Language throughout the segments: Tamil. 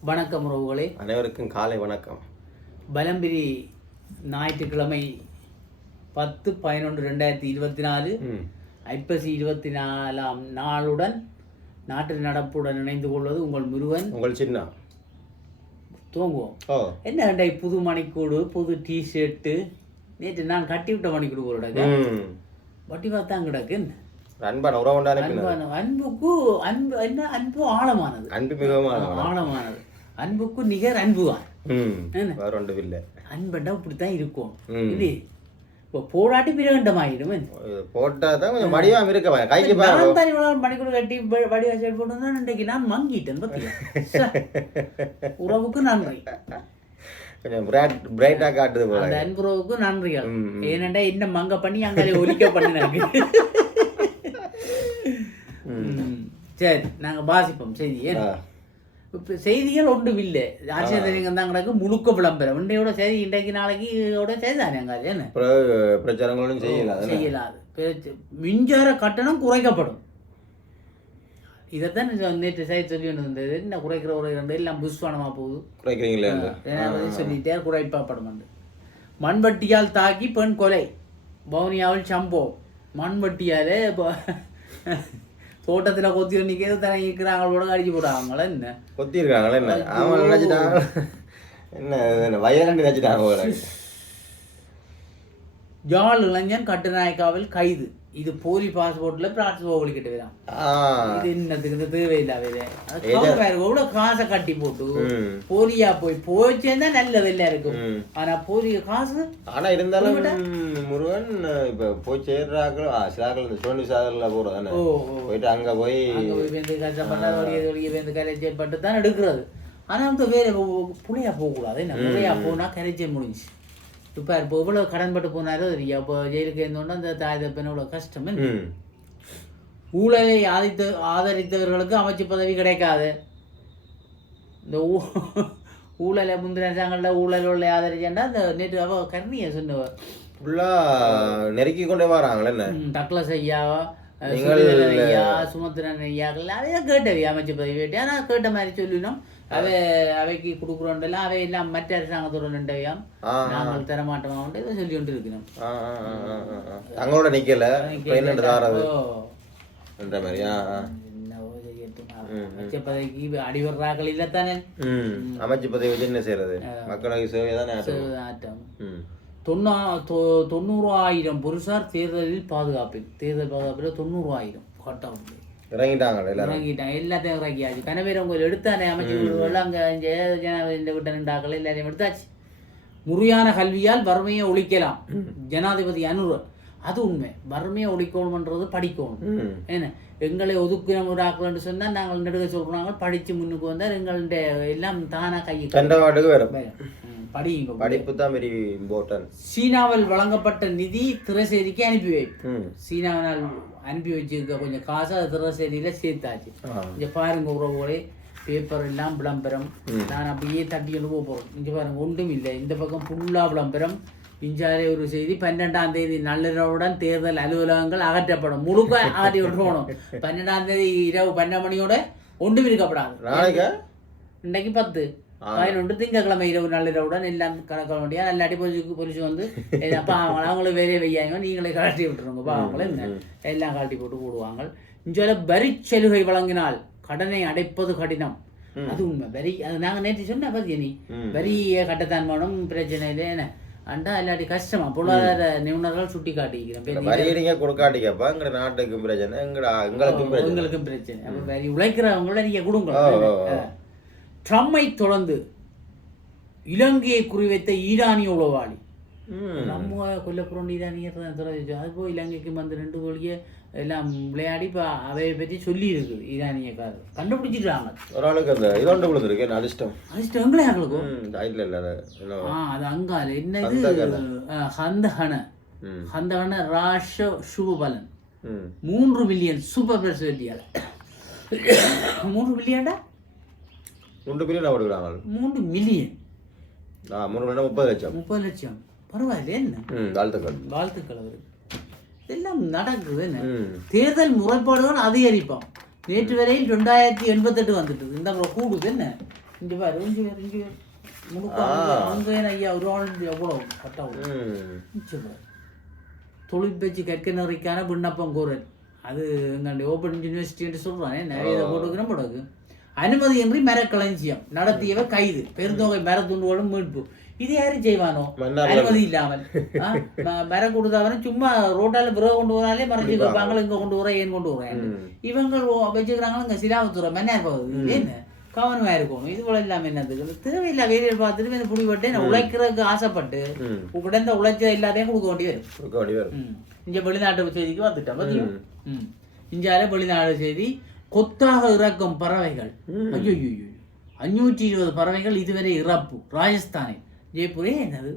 வணக்கம் உறவுகளே. அனைவருக்கும் காலை வணக்கம். பலம்பிரி ஞாயிற்றுக்கிழமை பத்து பதினொன்று ரெண்டாயிரத்தி இருபத்தி நாலு ஐப்பசி இருபத்தி நாலாம் நாளுடன் நாட்டு நடப்புடன் இணைந்து கொள்வது உங்கள் முருகன். உங்கள் சின்ன. தூங்குவோம். என்ன ரெண்டை புது மணிக்கூடு புது டிஷர்ட்டு நேற்று நான் கட்டி விட்ட மணிக்கூடு ம். வட்டி பார்த்தா கிடக்கு? அன்பான உறவுண்டா அனுப்பினது அன்பான அன்புக்கு அன்பு என்ன? அன்பு ஆழமானது. அன்பு மிகவும் ஆழமானது. அன்புக்கு நிகர் என்ன? வேற ஒன்றும் இல்லை. அன்பண்டா இப்படித்தான் இருக்கும். இப்போ போராட்டி பிரகண்டமாயிடும் இது போட்டா தான் கொஞ்சம் வடிவாம இருக்க கைக்கு நான் தான் இவ்வளவு மணிக்கூட கட்டி வ- வடி வசல் போட்டு இன்றைக்கு நான் மங்கிட்டேன் ச. உறவுக்கு நன்றி. கொஞ்சம் பிரைட் பிரைட்டா காட்டுது போல. அந்த அன்புறவுக்கு நன்றிகள். ஏனண்டா என்ன மங்க பண்ணி அங்கே ஒலிக்க பண்ணினாங்க. சரி நாங்க வாசிப்போம் செய்தி ஏன். இப்போ செய்திகள் ஒன்றும் இல்லை. அரசியல் தெரிவிங்க தான் கிடக்கு முழுக்க விளம்பரம். இன்றையோட செய்தி இன்றைக்கு நாளைக்கு செய்தி தானே அங்கே பிரச்சாரங்களும் செய்யல அதனால. செய்யலாது மின்சார கட்டணம் குறைக்கப்படும். இதைத்தான் நேற்று செய்தி சொல்லி இருந்தது என்ன குறைக்கிற குறைக்கிற எல்லாம் புஷ்வானமாக போகுது. குறைக்கிறீங்களே சொல்லிட்டார் குறைப்பாப்படும் என்று மண்வெட்டியால் தாக்கி பெண் கொலை. வவுனியாவில் சம்பவம். மண்வெட்டியாலே தோட்டத்தில் கொத்தி நிற்கிறது தானே இருக்கிறாங்களோட அடிச்சு போடுறாங்களா என்ன கொத்தி இருக்காங்களே என்ன அவன் நினைச்சிட்டாங்க என்ன வயலன்னு நினைச்சிட்டாங்க யாழ் இளைஞன் கட்டுநாயக்காவில் கைது இது போலி பாஸ்போர்ட்ல பிராட்ஸ் ஒழிக்கிட்டு வரான் ஆ. இது என்னத்துக்கு இந்த தேவையில்லாத எவ்வளவு காசை கட்டி போட்டு. போலியா போய் போய் சேர்ந்தா நல்லது எல்லாம் இருக்கும். ஆனா போலி காசு? ஆனா இருந்தாலும் முருகன் இப்ப போய் சேர்றாக்கள் சிலாக்கள் இந்த சோனி சாதரில் போறது தானே ஓ ஓ. போயிட்டு அங்க போய் கஷ்டப்பட்டா கரைச்சல் பட்டு தான் எடுக்கிறது. ஆனா வந்து வேற பு- புள்ளையா போகக்கூடாது. என்ன? புள்ளையா போனா கரைச்சல் முடிஞ்சு இப்போ இப்போ இவ்வளோ கடன்பட்டு போனாரோ அப்போ ஜெயிலுக்கு இருந்தோன்னா அந்த தாய் தப்பன இவ்வளோ கஷ்டம். ஊழலை ஆதித்த ஆதரித்தவர்களுக்கு அமைச்சு பதவி கிடைக்காது. இந்த ஊ ஊழலை முந்தின அரசாங்கங்களில் ஊழல் உள்ள ஆதரிச்சேன்டா அந்த நேற்று அவ கர்ணியை சொன்னவ. ஃபுல்லா நெருக்கி கொண்டே வராங்களே டக்ளஸ் ஐயா அஹ், நீங்கள் சுமந்திரன் ஐயாக்கள் அவையா கேட்டவை அமைச்சு பதவி கேட்டு ஆனால் கேட்ட மாதிரி சொல்லினோம். அவை அவைக்கு கொடுக்குறோண்டெல்லாம் அவை எல்லாம் மற்ற அரசாங்கத்தோட நின்றவையாம் நாங்கள் தரமாட்டோம் இதை சொல்லி கொண்டு இருக்கிறோம். தங்களோட நிக்கல. என்ற மாதிரி அடிவர்றாக்கள் இல்லைத்தானே? அமைச்சு பதவி வச்சு என்ன செய்யறது மக்களுக்கு சேவை தானே ஆற்றணும். ஆட்டம். ம். தொண்ணா தொ- தொண்ணூறாயிரம் புருஷார் தேர்தலில் பாதுகாப்பில். தேர்தல் பாதுகாப்பில் தொண்ணூறாயிரம் கட்டம் இறங்கிட்டாங்க இறங்கிட்டாங்க. எல்லாத்தையும் இறக்கியாச்சு. கனவீரங்க எடுத்தானே அமைச்சர்கள் அங்கே இங்கே ஜனாதிபதி விட்ட நின்றாக்கள் எல்லாரையும் எடுத்தாச்சு. முறையான கல்வியால் வறுமையை ஒழிக்கலாம். ஜனாதிபதி அனுர அது உண்மை. வறுமையை ஒழிக்கணும்ன்றது படிக்கணும். ம். என்ன? எங்களை ஒதுக்கின ஒரு ஆக்கலன்னு சொன்னால் நாங்கள் நெடுக சொல்கிறாங்க படித்து முன்னுக்கு வந்தால் எங்கள்ட எல்லாம் தானாக கையை கண்டவாட்டுக்கு வரும் ம், படியுங்க. படிப்பு தான் வெரி இம்பார்ட்டன்ட் சீனாவில் வழங்கப்பட்ட நிதி திரைசேரிக்கு அனுப்பி வை. சீனாவினால் அனுப்பி வச்சிருக்க கொஞ்சம் காசு அது திரைசேரியில் சேர்த்தாச்சு. இங்க பாருங்க உறவுகளே பேப்பர் எல்லாம் விளம்பரம். நான் அப்படியே தட்டி கொண்டு போக போகிறோம் இங்க பாருங்க ஒன்றும் இல்லை. இந்த பக்கம் ஃபுல்லா விளம்பரம். இஞ்சாலே ஒரு செய்தி பன்னெண்டாம் தேதி நள்ளிரவுடன் தேர்தல் அலுவலகங்கள் அகற்றப்படும். முழுக்க அகற்றி விட்டுருவோம் பன்னெண்டாம் தேதி இரவு பன்னெண்டு மணியோட ஒன்றும் இருக்கப்படாது இன்னைக்கு பத்து. பதினொன்று திங்கக்கிழமை இரவு நள்ளிரவுடன் எல்லாம் கணக்க வேண்டியா இல்லாட்டி போலீஸுக்கு போலீஸ் வந்து. அப்பா அவங்க அவங்கள வேலையை வையாங்க நீங்களே கழட்டி விட்டுருங்க. பாவங்களே எல்லாம் கழட்டி போட்டு போடுவாங்க. இங்கே வரி சலுகை வழங்கினால் கடனை அடைப்பது கடினம். அது உண்மை. வரி அது நாங்கள் நேற்று சொன்ன பத்திய நீ. வரியை கட்டத்தான் வேணும் பிரச்சனை இல்லை என்ன? அண்டா இல்லாட்டி கஷ்டமா? பொருளாதார நிபுணர்கள் சுட்டி காட்டிக்கிறேன் வரி அடிங்க கொடுக்காட்டிக்கப்பா எங்கட நாட்டுக்கும் பிரச்சனை எங்கட எங்களுக்கும் பிரச்சனை. உங்களுக்கும் பிரச்சனை. அப்போ வரி உழைக்கிறவங்களோட நீங்கள் கொடுங்க. ட்ரம்மை தொடர்ந்து இலங்கையை குறிவைத்த ஈரானிய உளவாளி. நம்ம கொல்லப்புறம் ஈரானியர் தான் தெரிஞ்சு அது போய் இலங்கைக்கு வந்து ரெண்டு கோழியை எல்லாம் விளையாடி இப்போ அவையை பற்றி சொல்லி இருக்குது ஈரானியக்காரர் கண்டுபிடிச்சிட்டாங்க ஒரு ஆளுக்கு அந்த இதோண்டு விழுந்துருக்கு அதிர்ஷ்டம் அது எங்களே எங்களுக்கும் ம் இல்ல இல்ல அது என்ன ஆ அது அங்கால என்னது ஹந்தகன. ஹந்தஹன ராஷ சுபபலன் மூன்று மில்லியன் சூப்பர் பெர்ஸ் வெட்டியால் மூன்று மில்லியன்டா ரெண்டு கொடுக்குறாங்க மூன்று மில்லியன் மணி முப்பது லட்சம் முப்பது லட்சம் பரவாயில்ல என்ன? வாழ்த்துக்கள். வாழ்த்துக்கள் அவருக்கு. இதெல்லாம் நடக்குது என்ன? தேர்தல் முறைப்பாடுகள் அதிகரிப்பான் நேற்று வரையில் ரெண்டாயிரத்தி எண்பத்தெட்டு வந்துட்டு இந்த கூடுது என்ன? இங்க பாரு இங்க பாரு இங்க ஐயா ஒரு ஆள் எவ்வளவு கட்டாவும் ம். இங்க பாரு. தொழிற்பயிற்சி கற்க நெறிக்கான விண்ணப்பம் கோரல். அது எங்களுடைய ஓப்பன் யூனிவர்சிட்டி என்று சொல்றானே நிறைய இதை போட்டுக்கிறோம் போடுக்கு அனுமதியின்றி மரக்களஞ்சியம் நடத்தியவர் கைது. பெருந்தொகை மரத்துண்டுகளும் மீட்பு. இது யாரு செய்வானோ அனுமதி இல்லாமல் மரம் கொடுத்தவன சும்மா ரோட்டால பிறகு கொண்டு வராலே மறைஞ்சு வைப்பாங்க இங்க கொண்டு வர ஏன் கொண்டு வரேன். இவங்க வச்சுக்கிறாங்க இங்க சிலாபத்துறை மன்னார் பகுதி என்ன கவனமா இருக்கணும் இது போல இல்லாம என்னது தேவையில்லா வேலையை பார்த்துட்டு இந்த புடிபட்டு நான் உழைக்கிறதுக்கு ஆசைப்பட்டு. உடந்த உழைச்ச எல்லாத்தையும் கொடுக்க வேண்டி வரும் கொடுக்க வேண்டி வரும். இங்க வெளிநாட்டு செய்திக்கு வந்துட்டோம் பாத்தியா? ம் இந்தியால வெளிநாடு செய்தி கொத்தாக இறக்கும் பறவைகள் ஐயோ அஞ்சூற்றி இருபது பறவைகள் இதுவரை இறப்பு ராஜஸ்தானில் ஜெய்ப்பூரே என்னது?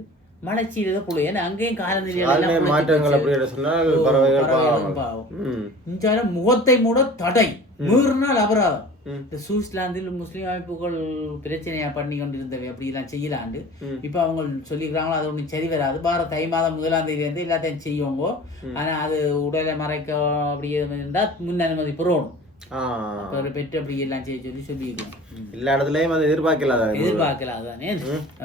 மலைச்சீரத ஏன்னா அங்கேயும் காலநிலை மாற்றங்கள் அப்படி சொன்னால் பறவைகள் பாவம். முகத்தை மூட தடை. மீறினால் அபராதம். ம். இந்த சுவிட்சர்லாந்தில் முஸ்லீம் அமைப்புகள் பிரச்சனையா பண்ணி கொண்டிருந்தவை. அப்படிலாம் செய்யலாண்டு. இப்ப அவங்க சொல்லிக்கிறாங்களோ அது ஒன்றும் சரி வராது. பார தை மாதம் முதலாம் தேதி இருந்து எல்லாத்தையும் செய்யுங்க. ஆனா அது உடலை மறைக்க அப்படி இருந்தா முன் அனுமதி பெறணும். பெற்று அப்படி எல்லாம் செய்ய சொல்லி சொல்லியிருக்கோம். எல்லா இடத்துலயும் அது எதிர்பார்க்கல அதான் எதிர்பார்க்கல அதுதானே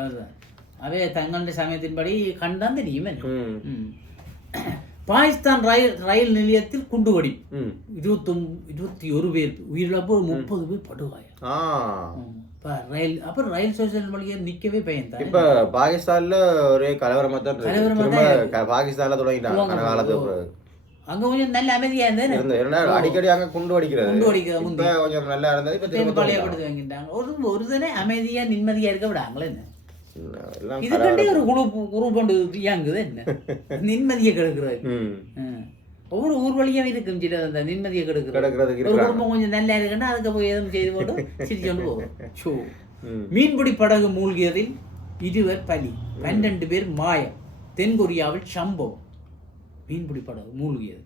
அதுதான் அவே தங்களுடைய சமயத்தின்படி கண்டான் தெரியும். பாகிஸ்தான் ரயில் ரயில் நிலையத்தில் குண்டுவெடி ம். இருபத்தொம் இருபத்தி ஒரு பேர் உயிரிழப்பு ஒரு முப்பது பேர் படுகாயம். இப்ப ரயில் அப்புறம் ரயில் ஸ்டேஷன் வழியா நிக்கவே பயன்தான் இப்ப பாகிஸ்தான்ல ஒரே கலவரமா தான் திரும்ப பாகிஸ்தான்ல தொடங்கிட்டாங்க. காலத்துக்கு. அங்க கொஞ்சம் நல்ல அமைதியா இருந்தேன் இருந்த ஏன்னா அடிக்கடி அங்க குண்டு அடிக்கிறது குண்டு அடிக்கிறது கொஞ்சம் நல்லா இருந்தது இப்ப தொடங்கிட்டாங்க. பழையப்படுத்தி வாங்கிட்டாங்க. ஒரு ஒரு தானே அமைதியா நிம்மதியா இருக்க விடாங்களே இதுக்கண்டே ஒரு குழு கொண்டு இயங்குது என்ன நிம்மதியை கெடுக்கிறது. ஒவ்வொரு ஊர் இருக்கும் சில அந்த நிம்மதியை கெடுக்கிறது கிடக்கிறதுக்கு ஒரு இருக்கிறாங்க குடும்பம் கொஞ்சம் நல்லா இருக்குன்னா அதுக்கு போய் எதுவும் செய்து போட்டு சிரிச்சோண்டு போகும் ஷோ ம். மீன்பிடி படகு மூழ்கியதில் இருவர் பலி பன்னெண்டு பேர் மாயம் தென்கொரியாவில் சம்பவம் மீன்பிடி படகு மூழ்கியது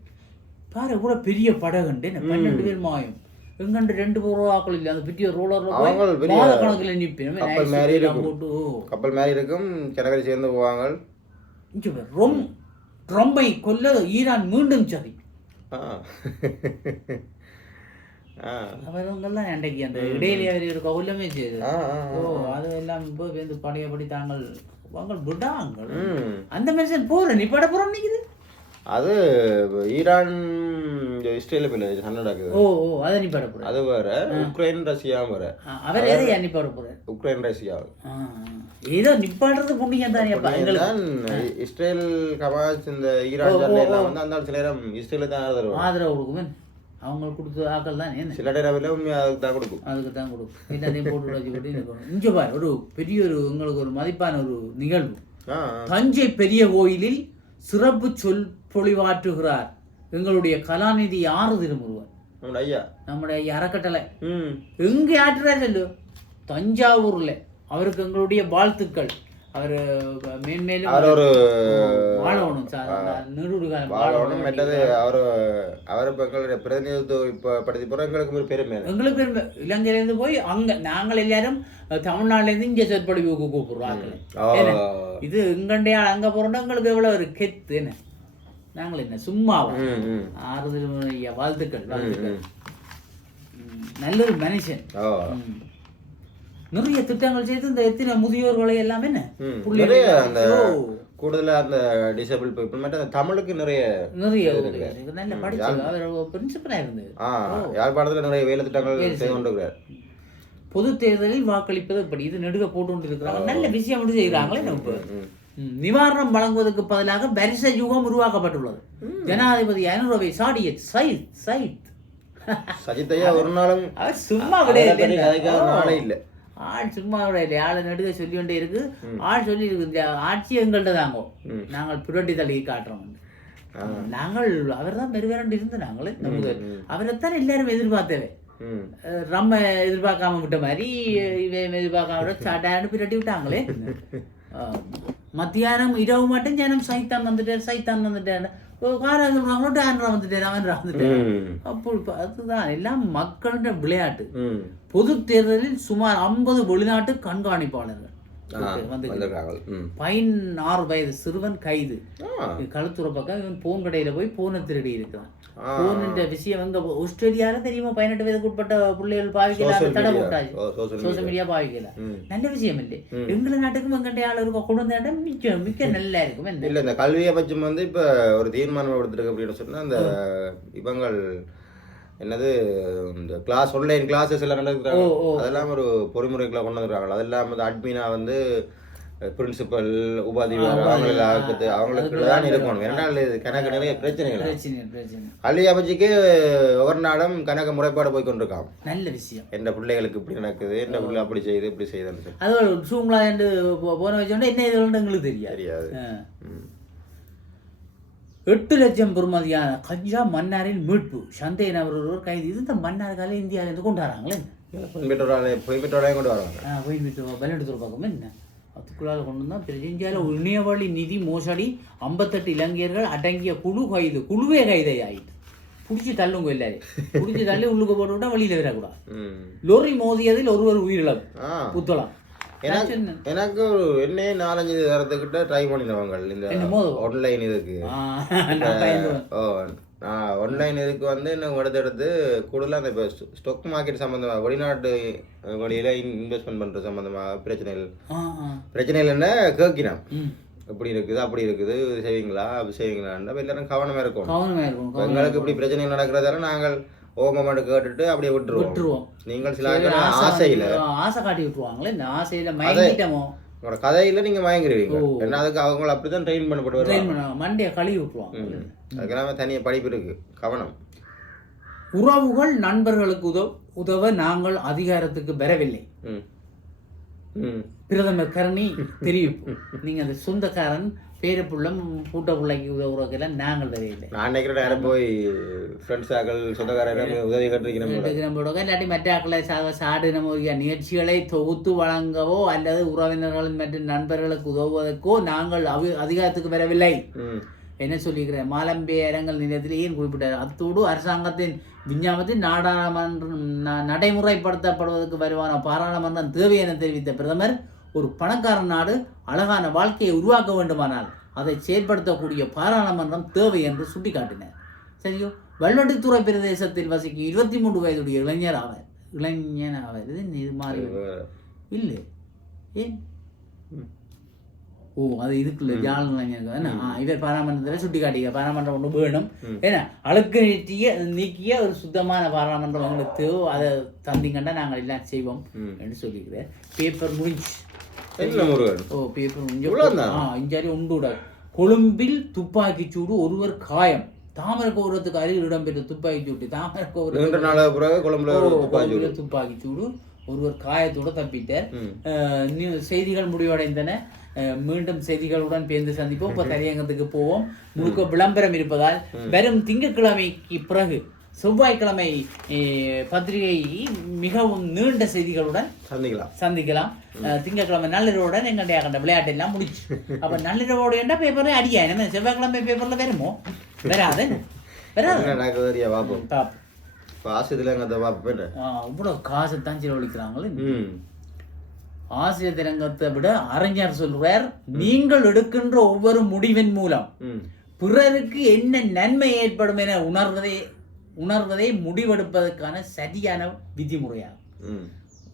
பாரு கூட பெரிய படகுண்டு பன்னெண்டு பேர் மாயம் எங்கண்டு ரெண்டு ரோலாக்கள் இல்லை அந்த பெரிய ரோலர்ல போய் மாத கணக்கில் நிற்பேன் கப்பல் மாதிரி இருக்கும். போட்டு. கப்பல் மாதிரி இருக்கும் கிணறு சேர்ந்து போவாங்க. ரொம் ரொம்பை கொல்ல ஈரான் மீண்டும் சதி. அவங்கெல்லாம் அன்றைக்கு அந்த இடையிலே அவர் ஒரு கவுலமே செய்து. ஓ அது எல்லாம் இப்போ வந்து பழையபடி தாங்கள் வாங்கள் விடாங்கள். அந்த மனுஷன் போற நீ பட போறோம் நிக்குது. அது ஈரான் இஸ்ரேல பிள்ளை சண்டை நடக்குது ஓ ஓ அதை பட போற. அது வேற உக்ரைன் ரஷ்யா வேற. அவர் எதை நீ பட போற? Ukraine Russia. ஏதோ நிப்பாடுறது புண்ணியம் தானே அப்பா எங்களுக்கு. இஸ்ரேல் கமாஸ் இந்த ஈரான் எல்லாம் வந்து அந்த சில நேரம் இஸ்ரேல தான் ஆதரவு ஆதரவு கொடுக்குமே அவங்களுக்கு கொடுத்த ஆக்கள் தான் என்ன? சில உண்மையா அதுக்கு தான் கொடுக்கும். அதுக்கு தான் கொடுக்கும். எல்லாத்தையும் போட்டு வச்சு போட்டு இங்கே பாரு ஒரு பெரிய ஒரு உங்களுக்கு ஒரு மதிப்பான ஒரு நிகழ்வு. தஞ்சை பெரிய கோயிலில் சிறப்பு சொல் பொழிவாற்றுகிறார். எங்களுடைய கலாநிதி நம்மளோட ஐயா. நம்முடைய அறக்கட்டளை. எங்க ஆற்றுறாரு சொல்லு? தஞ்சாவூர்ல. அவருக்கு எங்களுடைய வாழ்த்துக்கள். அவர் மேன்மேலும் அவர் ஒரு வாழணும் சார். நீடூடு காலம் வாழணும் மற்றது அவர் அவர் எங்களுடைய பிரதிநிதித்துவம் இப்போ படுத்தி போகிற எங்களுக்கு ஒரு பெருமை எங்களுக்கு பெருமை. இலங்கையிலேருந்து போய் அங்க நாங்கள் எல்லாரும் தமிழ்நாட்டிலேருந்து இங்கே சொற்பொழிவுக்கு கூப்பிடுறோம்? இது இங்கண்டையா அங்க போறோம்னா எங்களுக்கு எவ்வளவு ஒரு கெத்து என்ன நாங்கள் என்ன சும்மாவா ம் ம். ஆறுதல் வாழ்த்துக்கள் வாழ்த்துக்கள். ம். ம், நல்ல ஒரு மனுஷன். நிறைய திட்டங்கள் செய்து இந்த எத்தனை முதியோர்களை எல்லாம் என்ன? கூடுதலா அந்த டிசபிள் பீப்புள் மட்டும் அந்த தமிழுக்கு நிறைய நிறைய நல்ல படிச்சு அவர் பிரின்சிபலா இருந்தது யாழ்ப்பாணத்துல நிறைய வேலை திட்டங்கள் செய்து கொண்டிருக்கிறார். பொது தேர்தலில் வாக்களிப்பது இப்படி. இது நெடுக போட்டு கொண்டு இருக்கிறாங்க நல்ல விஷயம் மட்டும் செய்கிறாங்களே நம்ம நிவாரணம் வழங்குவதற்கு பதிலாக வரிசை யுகம் உருவாக்கப்பட்டுள்ளது. ஜனாதிபதி அனுரவை சாடிய சைத் சைத் சஜித் ஐயா ஒரு நாளும் அவர் சும்மா நாளே இல்லை. ஆள் சும்மா இல்லை. ஆளை நடுக சொல்லி கொண்டே இருக்கு ஆள் சொல்லி இருக்கு இந்த ஆட்சி எங்கள்கிட்ட தாங்கோ. நாங்கள் புரட்டி தள்ளி காட்டுறோம். நாங்கள் அவர் தான் பெருவரண்டு இருந்து நாங்களே நமக்கு அவரைத்தான் எல்லாரும் எதிர்பார்த்தவே நம்ம எதிர்பார்க்காம விட்ட மாதிரி இவன் எதிர்பார்க்காம விட சாட்டான்னு பிரட்டி விட்டாங்களே. மத்தியானம் இரவு மட்டும் ஜனம் சைத்தான் வந்துட்டார் சைத்தான் வந்துட்டார் காரம் சொல்றாங்களோ டான்ரா வந்துட்டார் அவன் வந்துட்டார் அப்போ அதுதான் எல்லாம் மக்களோட விளையாட்டு பொது தேர்தலில் சுமார் ஐம்பது வெளிநாட்டு கண்காணிப்பாளர்கள் வந்து பதினாறு வயது சிறுவன் கைது. கழுத்துற பக்கம் இவன் போன் கடையில போய் போனை திருடி இருக்கிறான். போனுன்ற விஷயம் வந்து ஆஸ்திரேலியால தெரியுமா? பதினெட்டு வயதுக்கு உட்பட்ட பிள்ளைகள் பாவிக்கல தடை. போட்டாச்சு. சோசியல் மீடியா பாவிக்கல. நல்ல விஷயம் இல்லை எங்களை நாட்டுக்கும் எங்கள்கிட்ட ஆள் இருக்கும் கொண்டு வந்தா மிக்க மிக்க நல்லா இருக்கும். இல்ல இந்த கல்வியை பட்சம் வந்து இப்ப ஒரு தீர்மானம் எடுத்திருக்கு அப்படின்னு சொன்னா அந்த இவங்கள் என்னது இந்த கிளாஸ் ஆன்லைன் கிளாஸஸ் எல்லாம் ஓ. அதெல்லாம் ஒரு பொறிமுறைகளை கொண்டு வந்துருக்காங்க அதெல்லாம் வந்து அட்மினா வந்து பிரின்சிபல் அவங்களுக்கு ஆக்குது அவங்களுக்கு தான் இருக்கணும். ஏன்னால் இது கணக்கு நிறைய பிரச்சனைகள். பிரச்சனை பிரச்சனை கல்வி அமைச்சுக்கு ஒவ்வொரு நாளும் கணக்கு முறைப்பாடு போய் கொண்டிருக்கான் நல்ல விஷயம். எந்த பிள்ளைகளுக்கு இப்படி நடக்குது எந்த பிள்ளை அப்படி செய்யுது இப்படி சொல்லி. அது ஒரு ஷூங்களா என்று போன வச்சோன்னா என்ன இது எங்களுக்கு தெரியாது. தெரியாது. எட்டு லட்சம் பெறுமதியான கஞ்சா மன்னாரில் மீட்பு. சந்தை நபர் ஒருவர் கைது. இது இந்த மன்னார் கால இந்தியாவிலேருந்து கொண்டு வராங்களே பெற்றோராலே போய் பெற்றோரையும் கொண்டு வராங்க. போய் விட்டு பல்லெடுத்துற பக்கம் என்ன? அதுக்குள்ளால கொண்டு வந்தால் பெரிய இந்தியாவில் இணையவழி நிதி மோசடி ஐம்பத்தெட்டு இலங்கையர்கள் அடங்கிய குழு கைது. குழுவே கைதை ஆயிட்டு பிடிச்சி தள்ளுங்க எல்லாரும் பிடிச்சி தள்ளி உள்ளுக்கு போட்டு விட்டா வெளியில வரக்கூடாது லோரி மோதியதில் ஒருவர் உயிரிழப்பு. ஆ. புத்தலாம் எனக்கு எனக்கு ஒரு என்னையே நாலஞ்சு தரத்துக்கிட்ட ட்ரை பண்ணிடுவாங்க இந்த? ஆன்லைன் இதுக்கு. ஓ நான் ஆன்லைன் இதுக்கு வந்து இன்னும் எடுத்து எடுத்து கூடுதலாக அந்த இப்போ ஸ்டாக் மார்க்கெட் சம்மந்தமாக வெளிநாட்டு வழியில் இன்வெஸ்ட்மெண்ட் பண்ணுற சம்மந்தமாக பிரச்சனைகள். பிரச்சனைகள் என்ன? கேட்கினான் இப்படி இருக்குது அப்படி இருக்குது இது செய்வீங்களா? அப்படி செய்வீங்களான்னு எல்லாரும் கவனமாக இருக்கும் எங்களுக்கு இப்படி பிரச்சனைகள் நடக்கிறதால நாங்கள் ஓமமாட்டு கேட்டுட்டு அப்படியே விட்டுருவோம். விட்டுருவோம். நீங்கள் சில ஆசையில். ஆசை காட்டி விட்டுருவாங்களே இந்த ஆசையில மயங்கிட்டமோ? உங்களோட கதையில நீங்க மயங்கிடுவீங்க என்ன அதுக்கு அவங்க அப்படிதான் ட்ரெயின் பண்ணப்பட்டு ட்ரெயின் பண்ண மண்டையை கழுவி விட்டுருவாங்க. அதுக்கெல்லாம் தனியா படிப்பு இருக்கு. கவனம். உறவுகள் நண்பர்களுக்கு உதவ உதவ நாங்கள் அதிகாரத்துக்கு பெறவில்லை. பிரதமர் கரணி தெரிவிப்பு. நீங்க அந்த சொந்தக்காரன் பேரப்புள்ள பூட்ட பிள்ளைக்கு உதவுறதுக்கெல்லாம் நாங்கள் தெரியவில்லை நான் நினைக்கிறேன் போய் ஃப்ரெண்ட்ஸ் ஆக்கள் சொந்தக்காரர் உதவி கட்டிருக்கிறோம் நம்மளோட இல்லாட்டி மற்ற ஆக்களை சா- சாடின ஒரு நிகழ்ச்சிகளை தொகுத்து வழங்கவோ அல்லது உறவினர்கள் மற்றும் நண்பர்களுக்கு உதவுவதற்கோ நாங்கள் அவி அதிகாரத்துக்கு வரவில்லை. என்ன சொல்லியிருக்கிறேன்? மாலம்பே நிலையத்தில் ஏன் குறிப்பிட்டார்? அத்தோடு அரசாங்கத்தின் விஞ்ஞாபத்தில் நாடாளுமன்றம் நடைமுறைப்படுத்தப்படுவதற்கு வருவான பாராளுமன்றம் தேவை என தெரிவித்த பிரதமர் ஒரு பணக்கார நாடு அழகான வாழ்க்கையை உருவாக்க வேண்டுமானால் அதை செயற்படுத்தக்கூடிய பாராளுமன்றம் தேவை என்று சுட்டிக்காட்டினார். சரியோ? வல்லடித்துறை பிரதேசத்தில் வசிக்கும் இருபத்தி மூன்று வயதுடைய இளைஞர் ஆவர். இளைஞன் ஆவர். இது மாதிரி இல்லை. ஏன் ஓ அது இதுக்குள்ள ஜால் இளைஞர்கள். என்ன? இவர் பாராமன்றத்தில் சுட்டி காட்டிக்க பாராமன்றம் ஒன்று வேணும் ஏன்னா அழுக்கு நீட்டிய நீக்கிய ஒரு சுத்தமான பாராமன்றம் உங்களுக்கு தேவை. அதை தந்தீங்கன்னா நாங்கள் எல்லாம் செய்வோம். என்று சொல்லிக்கிறேன் பேப்பர் முடிஞ்சு. முருகன். ஓ பேப்பர் முடிஞ்சு இவ்வளவுதான்? ஆ இஞ்சாரி உண்டு கொழும்பில் துப்பாக்கிச் சூடு ஒருவர் காயம். தாமரை கௌரவத்துக்கு அருகில் இடம்பெற்ற துப்பாக்கிச் சூடு தாமரை ஒரு துப்பாக்கி சூடு. ஒருவர் காயத்தோடு தப்பிட்டார் செய்திகள் முடிவடைந்தன. மீண்டும் செய்திகளுடன் பேர்ந்து சந்திப்போம். இப்போ கரையங்கத்துக்கு போவோம். முழுக்க விளம்பரம் இருப்பதால் வரும் திங்கட்கிழமைக்கு பிறகு செவ்வாய்க்கிழமை பத்திரிகை மிகவும் நீண்ட செய்திகளுடன் சந்திக்கலாம். சந்திக்கலாம். அஹ், திங்கட்கிழமை நள்ளிரவுடன் எங்களுடைய கண்ட விளையாட்டு எல்லாம் முடிச்சு அப்ப நள்ளிரவோடு என்ன பேப்பரே அடியா? என்ன செவ்வாய்க்கிழமை பேப்பர்ல வருமோ? வராது. வராது. பார்ப்போம் எங்கே பார்ப்போம் ஆஹ், இவ்வளவு காசு தான் செலவழிக்கிறாங்களே. ம். ஆசிரியர் தினங்கத்தை விட அறிஞர் சொல்றார் நீங்கள் எடுக்கின்ற ஒவ்வொரு முடிவின் மூலம் பிறருக்கு என்ன நன்மை ஏற்படும் என உணர்வதே உணர்வதே முடிவெடுப்பதற்கான சரியான விதிமுறையாகும்.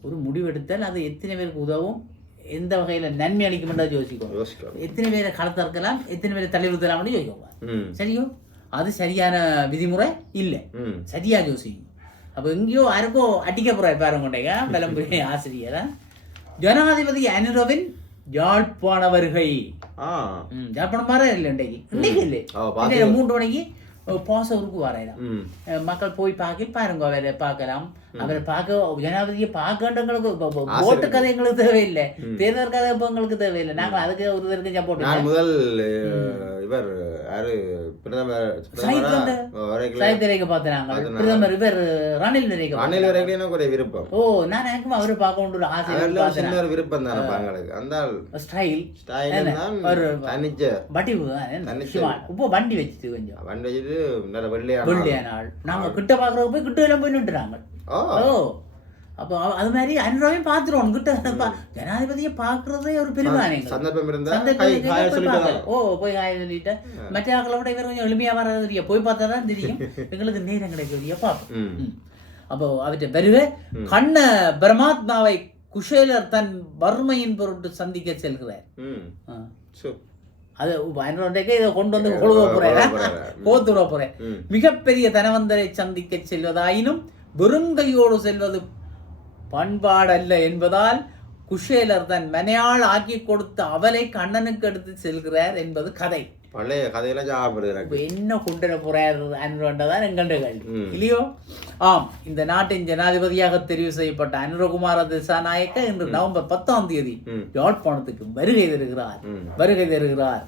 ஒரு முடிவெடுத்தால் அது எத்தனை பேருக்கு உதவும்? எந்த வகையில நன்மை அளிக்கும் என்றால் யோசிக்கும் எத்தனை பேரை களத்திறக்கலாம் எத்தனை பேரை தள்ளிவிடுத்தலாம்னு யோசிக்கும் சரியோ? அது சரியான விதிமுறை இல்லை. ம். சரியா யோசிக்கும் அப்போ எங்கேயோ யாருக்கோ அடிக்க போறாரு பாருங்க கொண்டேங்க விளம்பர ஆசிரியரா. ஜனாதிபதி அனுரவின் யாழ்ப்பாண வருகை. யாழ்ப்பாணம் வர இல்லை இன்றைக்கு. இல்லை. மூன்று மணிக்கு பாசவருக்கு வரையலாம். ம். மக்கள் போய் பார்க்க பாருங்க அவரை பார்க்கலாம். அவரை பார்க்க ஜனாதிபதியை பார்க்கன்றங்களுக்கு ஓட்டு கதை எங்களுக்கு தேவையில்லை. தேர்தல் கதை எங்களுக்கு தேவையில்லை. நாங்கள் அதுக்கு ஒரு சப்போர்ட் முதல் இவர் யாரு? பிரதமர் சைத் வந்து வரைக்கும் சாகித்ய பார்த்தேன் நாங்கள் பிரதமர் இவர் ரணில் நிறைய அணில் வரைக்கும் எனக்கு ஒரு விருப்பம்? ஓ நான் எனக்கும் அவரை பார்க்க ஒரு ஆசை சின்ன ஒரு விருப்பம் தானே பாங்களுக்கு. அந்த ஸ்டைல். ஸ்டைல் தான் ஒரு- தனிச்ச வடிவு தான். சிவான். இப்போ வண்டி வச்சுட்டு கொஞ்சம். வண்டி வச்சுட்டு நல்ல வெள்ளையான ஆள். வெள்ளையான ஆள். நாங்க கிட்ட பாக்குறப்ப போய் கிட்ட எல்லாம் போய் நின்றுறாங்க. ஓ. அப்போ அது மாதிரி அனுராவையும் பார்த்துருவோம் கிட்ட பா- ஜனாதிபதியை பார்க்கறதே ஒரு பெருமானே. சந்தர்ப்பம். ஓ போய் ஹாய் சொல்லிட்டு. மற்ற ஆக்களை விட இவர் கொஞ்சம் எளிமையா வர்றது தெரியும் போய் பார்த்தா தான் தெரியும். எங்களுக்கு நேரம் கிடைக்குது. பார்ப்போம். அப்போ அவற்றை வருக. கண்ண பிரமாத்மாவை குஷேலர் தன் வறுமையின் பொருட்டு சந்திக்க செல்கிறார். அது பயன்படுறதுக்கே இதை கொண்டு வந்து கொழுவ போறேன் கொழுவ போறேன். மிகப்பெரிய தனவந்தரை சந்திக்க செல்வதாயினும் வெறுங்கையோடு செல்வது பண்பாடல்ல என்பதால் குஷேலர் தன் மனையாள் ஆக்கி கொடுத்த அவலை கண்ணனுக்கு எடுத்து செல்கிறார் என்பது கதை. பழைய ஞாபகம் இப்ப என்ன கொண்டு போறார் அனுரண்டதான் எங்கண்ட கேள்வி. இல்லையோ? ஆம் இந்த நாட்டின் ஜனாதிபதியாக தெரிவு செய்யப்பட்ட அனுரகுமார திசாநாயக்க இன்று நவம்பர் பத்தாம் தேதி. யாழ்ப்பாணத்துக்கு வருகை தருகிறார். வருகை தருகிறார்.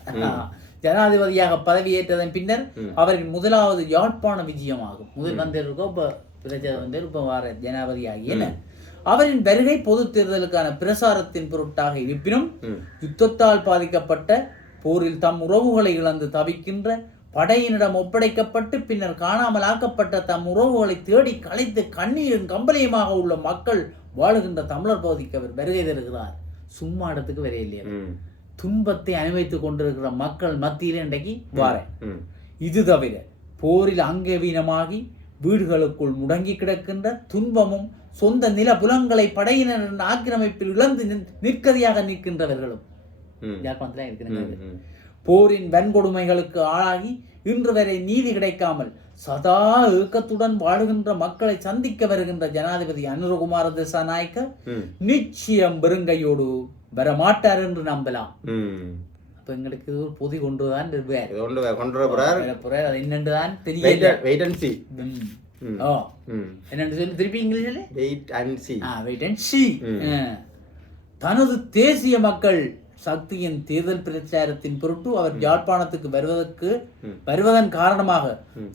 ஜனாதிபதியாக பதவியேற்றதன் பின்னர் அவரின் முதலாவது யாழ்ப்பாண விஜயமாகும் முதல் வந்திருக்கோ இப்ப பிரஜை வந்து இப்ப வார ஜனாதிபதியாகிய அவரின் வருகை பொது தேர்தலுக்கான பிரசாரத்தின் பொருட்டாக இருப்பினும். யுத்தத்தால் பாதிக்கப்பட்ட போரில் தம் உறவுகளை இழந்து தவிக்கின்ற படையினிடம் ஒப்படைக்கப்பட்டு பின்னர் காணாமல் ஆக்கப்பட்ட தம் உறவுகளை தேடி கலைத்து கண்ணீரும் கம்பளையுமாக உள்ள மக்கள் வாழுகின்ற தமிழர் பகுதிக்கு அவர் வருகை தருகிறார். சும்மா இடத்துக்கு வரையில்லையே துன்பத்தை அனுபவித்துக் கொண்டிருக்கிற மக்கள் மத்தியில் இன்றைக்கு வாரேன் இது தவிர போரில் அங்கவீனமாகி வீடுகளுக்குள் முடங்கி கிடக்கின்ற துன்பமும் சொந்த நில புலங்களை படையினரின் ஆக்கிரமிப்பில் இழந்து நிற்கதியாக நிற்கின்றவர்களும். போரின் வன்கொடுமைகளுக்கு ஆளாகி இன்று வரை நீதி கிடைக்காமல் சதா ஏக்கத்துடன் வாழுகின்ற மக்களை சந்திக்க வருகின்ற ஜனாதிபதி அனுரகுமார திசாநாயக்க நிச்சயம் பெருங்கையோடு வரமாட்டார் என்று நம்பலாம். அப்ப எங்களுக்கு இது ஒரு பொதி கொண்டுதான் கொண்டு கொண்டு என்னன்னு தான் தெரியல. வெயிட் அண்ட் சி ஓ ம் என்னன்னு சொல்லி? திருப்பி இங்கிலீஷ்ல wait and see ah wait and see தனது தேசிய மக்கள் சக்தியின் தேர்தல் பிரச்சாரத்தின் பொருட்டு அவர் யாழ்ப்பாணத்துக்கு வருவதற்கு. வருவதன் காரணமாக.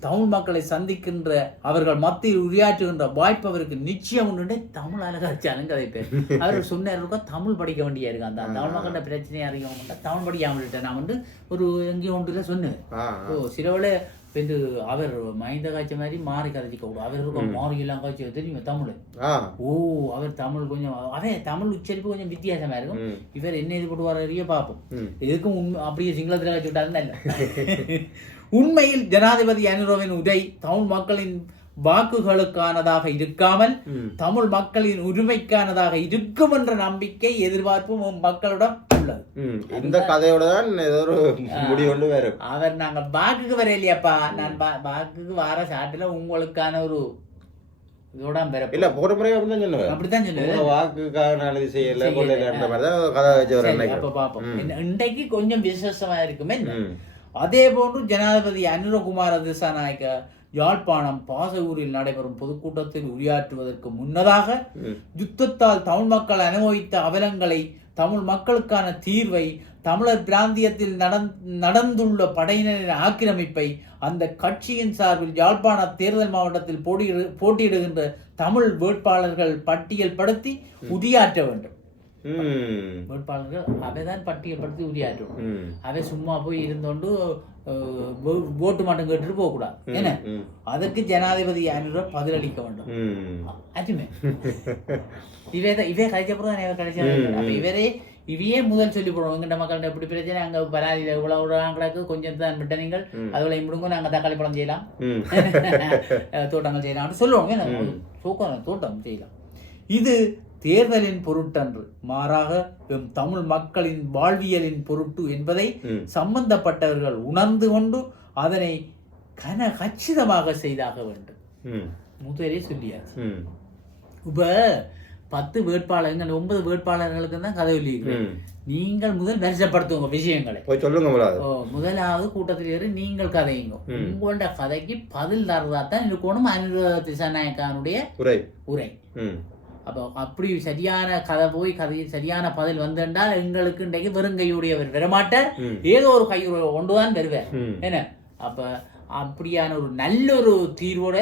தமிழ் மக்களை சந்திக்கின்ற அவர்கள் மத்தியில் உரையாற்றுகின்ற வாய்ப்பு அவருக்கு நிச்சயம் உண்டு தமிழ் அழகாச்சாலும் கதை பேர் அவர் சொன்னார் இருக்கா தமிழ் படிக்க வேண்டியா இருக்கு? அந்த தமிழ் மக்கள்கிட்ட பிரச்சனையா இருக்க? தமிழ் படிக்காமல் நான் வந்து ஒரு எங்கேயும் ஒன்றுல சொன்னேன். ஓ வந்து அவர் மைந்த காய்ச்ச மாதிரி மாறி கதைச்சிக்க இருக்க மாறி எல்லாம் காய்ச்சி தெரியுமா தமிழ். ஓ அவர் தமிழ் கொஞ்சம் அவன் தமிழ் உச்சரிப்பு கொஞ்சம் வித்தியாசமா இருக்கும். இவர் என்ன இது போட்டு வரைய பார்ப்போம் எதுக்கும் உண்மை அப்படியே சிங்களத்தில் வச்சு விட்டாருன்னு இல்ல. உண்மையில் ஜனாதிபதி அனுரோவின் உரை தமிழ் மக்களின் வாக்குகளுக்கானதாக இருக்காமல் தமிழ் மக்களின் உரிமைக்கானதாக இருக்கும் என்ற நம்பிக்கை எதிர்பார்ப்பும் மக்களிடம் உள்ளது. இந்த கதையோட தான் ஏதோ ஒரு முடிவு கொண்டு வரும். அவர் நாங்க வாக்குக்கு வர இல்லையாப்பா? நான் வாக்குக்கு வர சாட்டுல உங்களுக்கான ஒரு இதோட இல்ல போற முறை அப்படிதான் சொன்னவர் வாக்குக்காக செய்யல மாதிரி தான் கதை அன்னைக்கு பாப்போம். இன்றைக்கு கொஞ்சம் விசேஷமா இருக்குமே அதே போன்று ஜனாதிபதி அனுரகுமார திசாநாயக்க யாழ்ப்பாணம் பாசஊரில் நடைபெறும் பொதுக்கூட்டத்தில் உரையாற்றுவதற்கு முன்னதாக யுத்தத்தால் தமிழ் மக்கள் அனுபவித்த அவலங்களை தமிழ் மக்களுக்கான தீர்வை தமிழர் பிராந்தியத்தில் நடந் நடந்துள்ள படையினரின் ஆக்கிரமிப்பை அந்த கட்சியின் சார்பில் யாழ்ப்பாண தேர்தல் மாவட்டத்தில் போட்டியிடு போட்டியிடுகின்ற தமிழ் வேட்பாளர்கள் பட்டியல் படுத்தி உரையாற்ற வேண்டும். வேட்பாளர்கள் அவைதான் பட்டியல்படுத்தி உரையாற்றணும் ம் அவை சும்மா போய் இருந்தோண்டு ஓட்டு மட்டும் கேட்டுட்டு போகக்கூடாது என்ன ம் அதுக்கு ஜனாதிபதி அனுர பதிலளிக்க வேண்டும் ம் அதுமே இவே தான் இவே கழிச்சப்புறம் தான் இவர் கழிச்சா. இவரே இவையே முதல் சொல்லி போடுவோம் எங்கிட்ட மக்கள்கிட்ட எப்படி பிரச்சனை அங்க பராதியில் இவ்வளவு விடுறாங்களுக்கு கொஞ்சம் தான் விட்ட நீங்கள் ம். அதுகளை முடுங்க நாங்க தக்காளி பழம் செய்யலாம் தோட்டங்கள் செய்யலாம் சொல்லுவோம் என்ன. தூக்கம் தோட்டம் செய்யலாம் இது தேர்தலின் பொருட்டன்று. மாறாக எம் தமிழ் மக்களின் வாழ்வியலின் பொருட்டு என்பதை சம்பந்தப்பட்டவர்கள் உணர்ந்து கொண்டு அதனை கன கச்சிதமாக செய்தாக வேண்டும். முதலே சொல்லியாச்சு. இப்ப பத்து வேட்பாளர்கள் ஒன்பது வேட்பாளர்களுக்கு தான் கதை சொல்லியிருக்கிறேன். நீங்கள் முதல் வரிசைப்படுத்துங்க விஷயங்களை. போய் சொல்லுங்க முதலாவது. ஓ, முதலாவது கூட்டத்தில் ஏறி நீங்கள் கதையுங்க. உங்களோட கதைக்கு பதில் தரதா தான் இருக்கணும்? அனுர திசாநாயக்கானுடைய உரை. உரை. அப்போ அப்படி சரியான கதை போய் கதை சரியான பதில் வந்தென்றால் எங்களுக்கு இன்றைக்கு வெறுங்கையுடையவர் வரமாட்டார். ஏதோ ஒரு கையுறை கொண்டுதான் வருவார் என்ன? அப்ப அப்படியான ஒரு நல்ல ஒரு தீர்வோட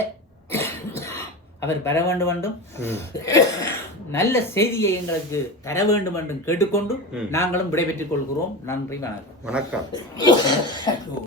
அவர் பெற வேண்டும் என்றும் நல்ல செய்தியை எங்களுக்கு தர வேண்டும் என்றும் கேட்டுக்கொண்டு. நாங்களும் விடைபெற்றுக் கொள்கிறோம். நன்றி வணக்கம். வணக்கம்.